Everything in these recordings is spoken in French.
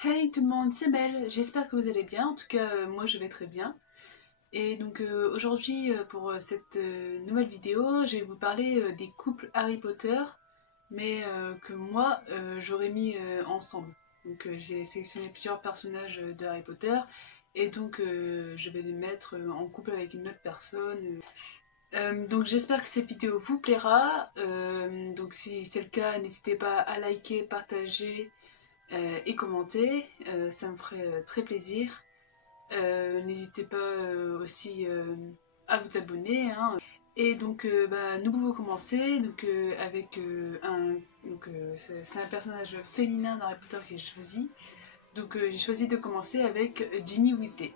Hey tout le monde, c'est Mel, j'espère que vous allez bien, en tout cas moi je vais très bien. Et donc aujourd'hui pour cette nouvelle vidéo, je vais vous parler des couples Harry Potter, mais que moi j'aurais mis ensemble. Donc j'ai sélectionné plusieurs personnages de Harry Potter, et donc je vais les mettre en couple avec une autre personne. Donc j'espère que cette vidéo vous plaira, donc si c'est le cas, n'hésitez pas à liker, partager et commenter, ça me ferait très plaisir. N'hésitez pas aussi à vous abonner, hein. Et donc nous pouvons commencer donc, avec un... c'est un personnage féminin dans Harry Potter que j'ai choisi. Donc j'ai choisi de commencer avec Ginny Weasley.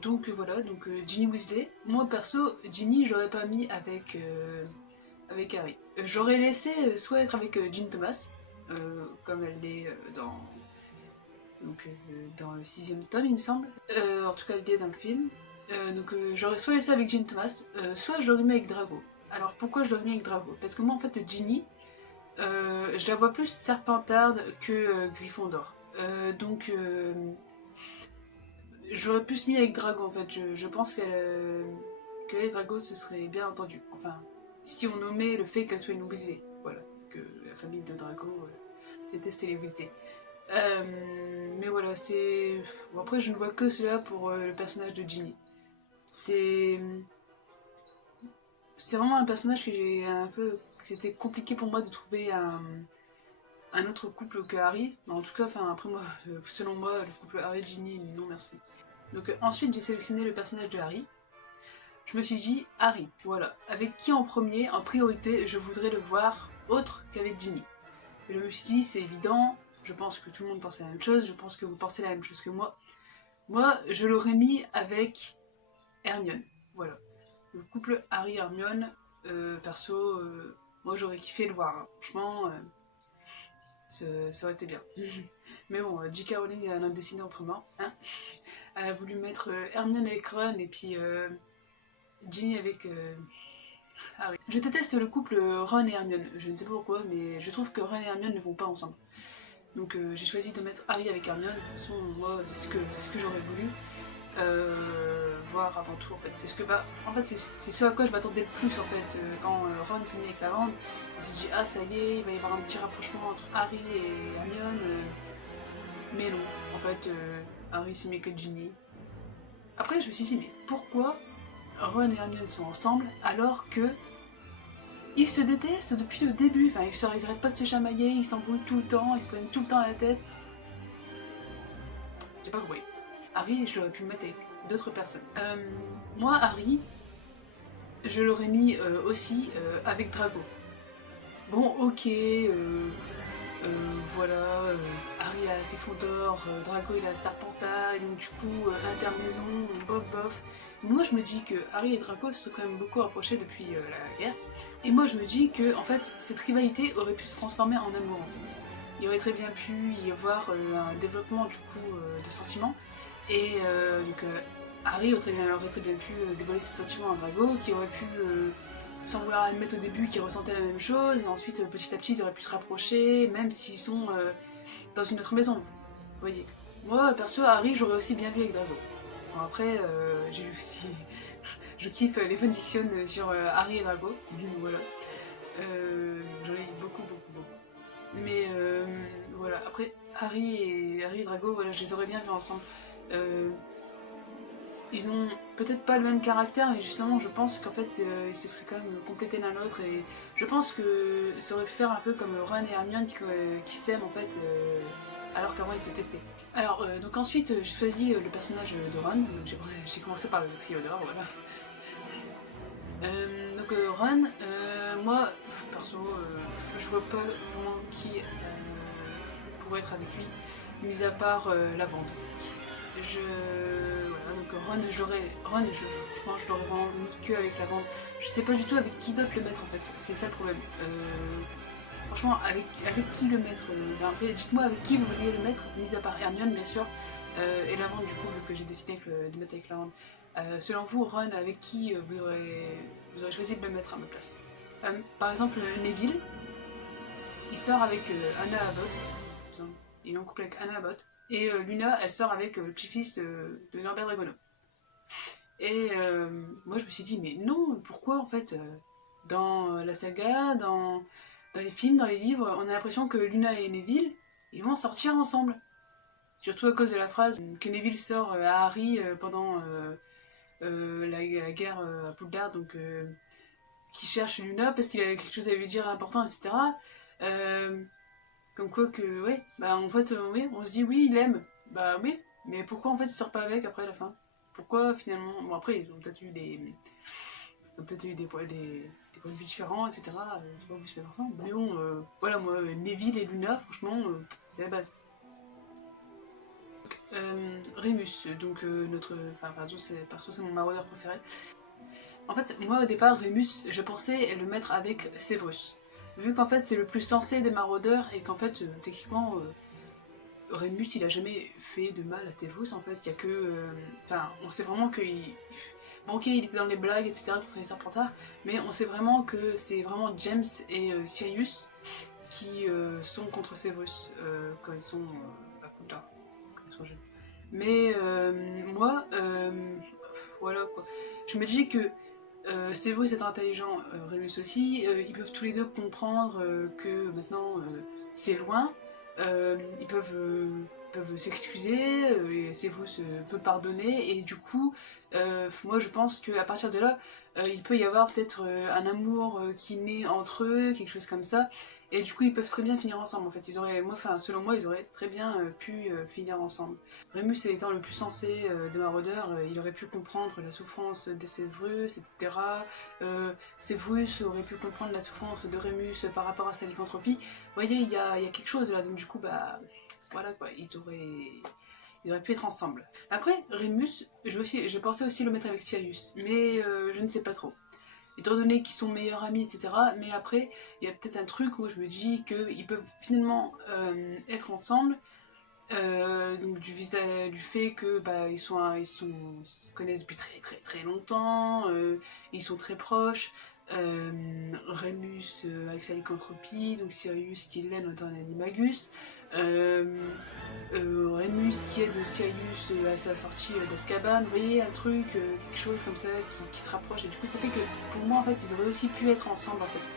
Donc voilà, donc Ginny Weasley. Moi perso, Ginny j'aurais pas mis avec Harry. J'aurais laissé soit être avec Jean Thomas, comme elle est dans le sixième tome, il me semble. En tout cas, elle est dans le film. J'aurais soit laissé avec Jean Thomas, soit je l'aurais mis avec Drago. Alors pourquoi je l'aurais mis avec Drago? Parce que moi, en fait, Ginny, je la vois plus Serpentarde que Gryffondor. J'aurais plus mis avec Drago, en fait. Je pense qu'elle et Drago, ce serait bien entendu. Enfin, si on nommait le fait qu'elle soit une Weasley. Voilà, que la famille de Drago déteste les Weasley. Mais voilà, c'est... Bon, après, je ne vois que cela pour le personnage de Ginny. C'est... C'est vraiment un personnage que j'ai un peu... C'était compliqué pour moi de trouver un autre couple que Harry. Mais en tout cas, enfin, après moi, selon moi, le couple Harry-Ginny, non merci. Donc ensuite, j'ai sélectionné le personnage de Harry. Je me suis dit, Harry, voilà. Avec qui en premier, en priorité, je voudrais le voir autre qu'avec Ginny. Et je me suis dit, c'est évident, je pense que tout le monde pense la même chose, je pense que vous pensez la même chose que moi. Moi, je l'aurais mis avec Hermione. Voilà. Le couple Harry-Hermione, perso, moi j'aurais kiffé le voir, hein. Franchement, ça aurait été bien. Mais bon, J.K. Rowling elle a décidé autrement, hein. Elle a voulu mettre Hermione avec Ron et puis Ginny avec Harry. Je déteste le couple Ron et Hermione, je ne sais pas pourquoi, mais je trouve que Ron et Hermione ne vont pas ensemble. Donc j'ai choisi de mettre Harry avec Hermione. De toute façon, moi, c'est ce que j'aurais voulu voir avant tout, en fait. C'est ce que, en fait, c'est ce à quoi je m'attendais le plus, en fait. Quand Ron s'est mis avec Lavande, je me suis dit, ah, ça y est, il va y avoir un petit rapprochement entre Harry et Hermione. Mais non, en fait, Harry s'est mis avec Ginny. Après, je me suis dit, mais pourquoi Ron et Hermione sont ensemble alors que ils se détestent depuis le début, enfin ils arrêtent pas de se chamailler, ils s'embrouillent tout le temps, ils se prennent tout le temps à la tête. J'ai pas compris. Harry, je l'aurais pu le mettre avec d'autres personnes. Moi, Harry, je l'aurais mis aussi avec Drago. Bon, ok, voilà, Harry a Gryffondor, Drago il a Serpentard, et donc du coup, intermaison, bof bof. Moi je me dis que Harry et Drago se sont quand même beaucoup rapprochés depuis la guerre. Et moi je me dis que en fait cette rivalité aurait pu se transformer en amour en fait. Il aurait très bien pu y avoir un développement du coup de sentiments. Et Harry aurait très bien pu dévoiler ses sentiments à Drago, qui aurait pu sans vouloir admettre au début qu'ils ressentaient la même chose, et ensuite petit à petit ils auraient pu se rapprocher, même s'ils sont dans une autre maison. Vous voyez. Moi perso, Harry j'aurais aussi bien vu avec Drago. Bon, après, j'ai aussi. Je kiffe les fanfictions sur Harry et Drago, voilà. J'en ai beaucoup, beaucoup, beaucoup. Mais voilà, après, Harry et Drago, voilà, je les aurais bien vus ensemble. Ils ont peut-être pas le même caractère, mais justement, je pense qu'en fait, ils se seraient quand même complétés l'un l'autre. Et je pense que ça aurait pu faire un peu comme Ron et Hermione qui s'aiment en fait, alors qu'avant ils se détestaient. Alors, donc ensuite, j'ai choisi le personnage de Ron. Donc j'ai commencé par le trio d'or, voilà. Ron, moi, perso, je vois pas vraiment qui pourrait être avec lui, mis à part Lavande. Voilà, donc je pense que je l'aurais vraiment mis que avec Lavande. Je sais pas du tout avec qui d'autre le mettre en fait, c'est ça le problème. Franchement, avec qui le mettre dites-moi avec qui vous voudriez le mettre, mis à part Hermione bien sûr, et Lavande du coup, vu que j'ai décidé de mettre avec Lavande. Selon vous, Ron, avec qui vous aurez choisi de le mettre à ma place? Par exemple, Neville, il sort avec Anna Abbott. il est en couple avec Anna Abbott. Et Luna, elle sort avec le petit-fils de Norbert Dragono. Et moi je me suis dit, mais non, pourquoi en fait, dans la saga, dans les films, dans les livres, on a l'impression que Luna et Neville, ils vont sortir ensemble. Surtout à cause de la phrase que Neville sort à Harry pendant la guerre à Poudlard, donc qui cherche Luna parce qu'il avait quelque chose à lui dire important, etc. Comme quoi que, ouais, bah en fait, oui, on se dit oui, il aime, bah oui, mais pourquoi en fait il sort pas avec après la fin? Pourquoi finalement, bon après ils ont peut-être eu des points de vue différents, etc. Je sais pas vous c'est important, mais bon, voilà, moi, Neville et Luna, franchement, c'est la base. Rémus, donc notre, enfin perso c'est mon maraudeur préféré. En fait, moi au départ, Rémus, je pensais le mettre avec Severus. Vu qu'en fait c'est le plus sensé des maraudeurs et qu'en fait, techniquement, Rémus il a jamais fait de mal à Severus en fait. Il y a que. Enfin, on sait vraiment qu'il. Bon, ok, il était dans les blagues, etc. contre les Serpentards, mais on sait vraiment que c'est vraiment James et Sirius qui sont contre Severus quand ils sont à Poudlard, quand ils sont jeunes. Mais moi, voilà quoi. Je me dis que Severus est intelligent, Rémus aussi, ils peuvent tous les deux comprendre que maintenant c'est loin, ils peuvent s'excuser, et Severus peut pardonner, et du coup, moi je pense qu'à partir de là, il peut y avoir peut-être un amour qui naît entre eux, quelque chose comme ça, et du coup ils peuvent très bien finir ensemble en fait. Selon moi, ils auraient très bien pu finir ensemble. Rémus étant le plus sensé des maraudeurs, il aurait pu comprendre la souffrance de Severus, etc. Severus aurait pu comprendre la souffrance de Rémus par rapport à sa lycanthropie. Vous voyez, il y a quelque chose là, donc du coup, bah, voilà quoi, ils auraient pu être ensemble. Après, Rémus, je pensais aussi le mettre avec Sirius, mais je ne sais pas trop. Étant donné qu'ils sont meilleurs amis, etc. Mais après, il y a peut-être un truc où je me dis qu'ils peuvent finalement être ensemble. Donc du fait que bah, ils se connaissent depuis très très très longtemps, ils sont très proches. Rémus avec sa lycanthropie, donc Sirius qui l'aide en étant un animagus. Rémus qui aide Sirius à sa sortie d'Azkaban, vous voyez, un truc, quelque chose comme ça qui se rapproche, et du coup ça fait que pour moi en fait ils auraient aussi pu être ensemble en fait.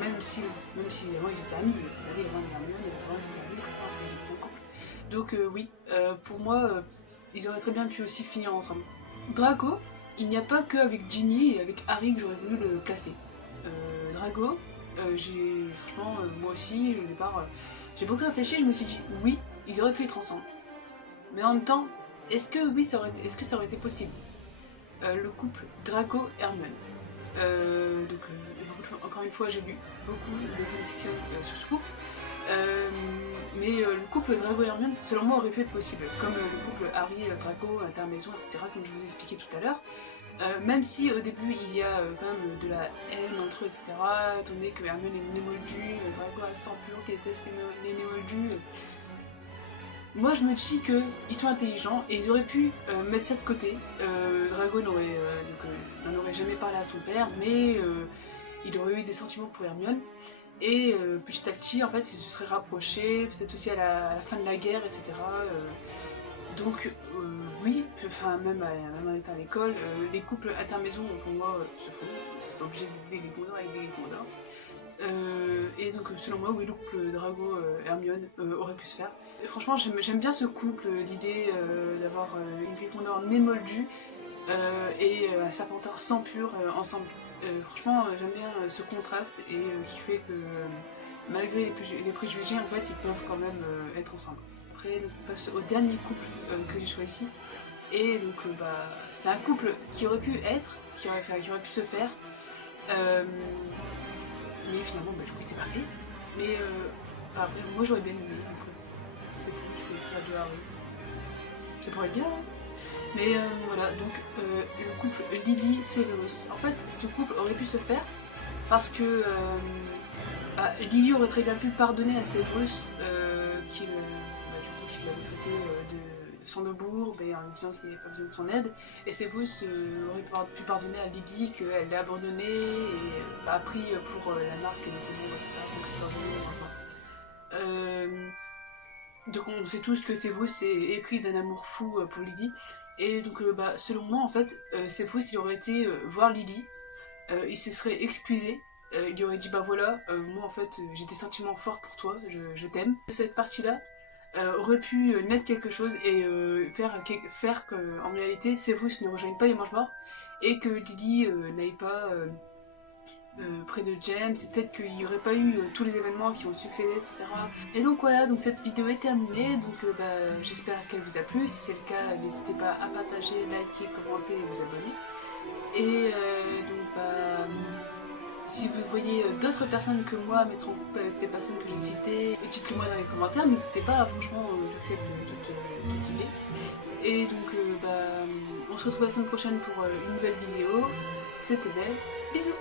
Même si avant ils étaient amis, il y avait avant ils étaient amis, pourtant après ils étaient en couple. Donc oui, pour moi ils auraient très bien pu aussi finir ensemble. Drago, il n'y a pas qu'avec Ginny et avec Harry que j'aurais voulu le placer. Drago, franchement, moi aussi, au départ, j'ai beaucoup réfléchi, je me suis dit, oui, ils auraient pu être ensemble. Mais en même temps, est-ce que ça aurait été possible? Le couple Draco-Hermione. Encore une fois, j'ai lu beaucoup de fiction sur ce couple. Mais le couple Drago-Hermione, selon moi, aurait pu être possible. Comme le couple Harry-Draco, Intermaison, etc., comme je vous ai expliqué tout à l'heure. Même si au début il y a quand même de la haine entre eux, etc. Étant donné que Hermione est une némoldu, Draco a sang pur qui déteste les némoldus. Moi je me dis qu'ils sont intelligents et ils auraient pu mettre ça de côté. Drago n'en aurait jamais parlé à son père, mais il aurait eu des sentiments pour Hermione. Et petit à petit, en fait, ils se seraient rapprochés, peut-être aussi à la fin de la guerre, etc. Donc, oui, enfin, même en étant à l'école, les couples intermaisons, pour moi, c'est pas obligé d'aider les Gryffondors avec des Gryffondors. Et donc, selon moi, oui, le couple Drago-Hermione aurait pu se faire. Et franchement, j'aime bien ce couple, l'idée d'avoir une Gryffondor née moldue et un Serpentard sang pur ensemble. Franchement, j'aime bien ce contraste et qui fait que malgré les préjugés, en fait, ils peuvent quand même être ensemble. Après, donc, on passe au dernier couple que j'ai choisi. Et donc, bah, c'est un couple qui aurait pu être, qui aurait pu se faire. Mais finalement, bah, du coup, c'est pas fait. Mais, après, moi j'aurais bien aimé. C'est fou, tu fais pas de Harry. Ça pourrait être bien, hein. Mais voilà, donc le couple Lily-Severus. En fait, ce couple aurait pu se faire parce que Lily aurait très bien pu pardonner à Severus qui l'avait traité de sans-de-bourbe et en disant qu'il n'avait pas besoin de son aide. Et Severus aurait pu pardonner à Lily qu'elle l'a abandonné et a pris pour la marque des ténèbres, etc. Donc, Donc on sait tous que Severus est épris d'un amour fou pour Lily. Et donc selon moi en fait, Severus il aurait été voir Lily, il se serait excusé, il lui aurait dit bah voilà, moi en fait j'ai des sentiments forts pour toi, je t'aime. Cette partie-là aurait pu naître quelque chose et faire qu'en réalité Severus ne rejoigne pas les Mange-Morts et que Lily n'aille pas près de James, et peut-être qu'il n'y aurait pas eu tous les événements qui ont succédé, etc. Et donc voilà, donc cette vidéo est terminée, donc j'espère qu'elle vous a plu. Si c'est le cas, n'hésitez pas à partager, liker, commenter et vous abonner. Et si vous voyez d'autres personnes que moi mettre en couple avec ces personnes que j'ai citées, dites-le moi dans les commentaires, n'hésitez pas, franchement, j'accepte toute idée. Et donc on se retrouve la semaine prochaine pour une nouvelle vidéo. C'était Belle, bisous.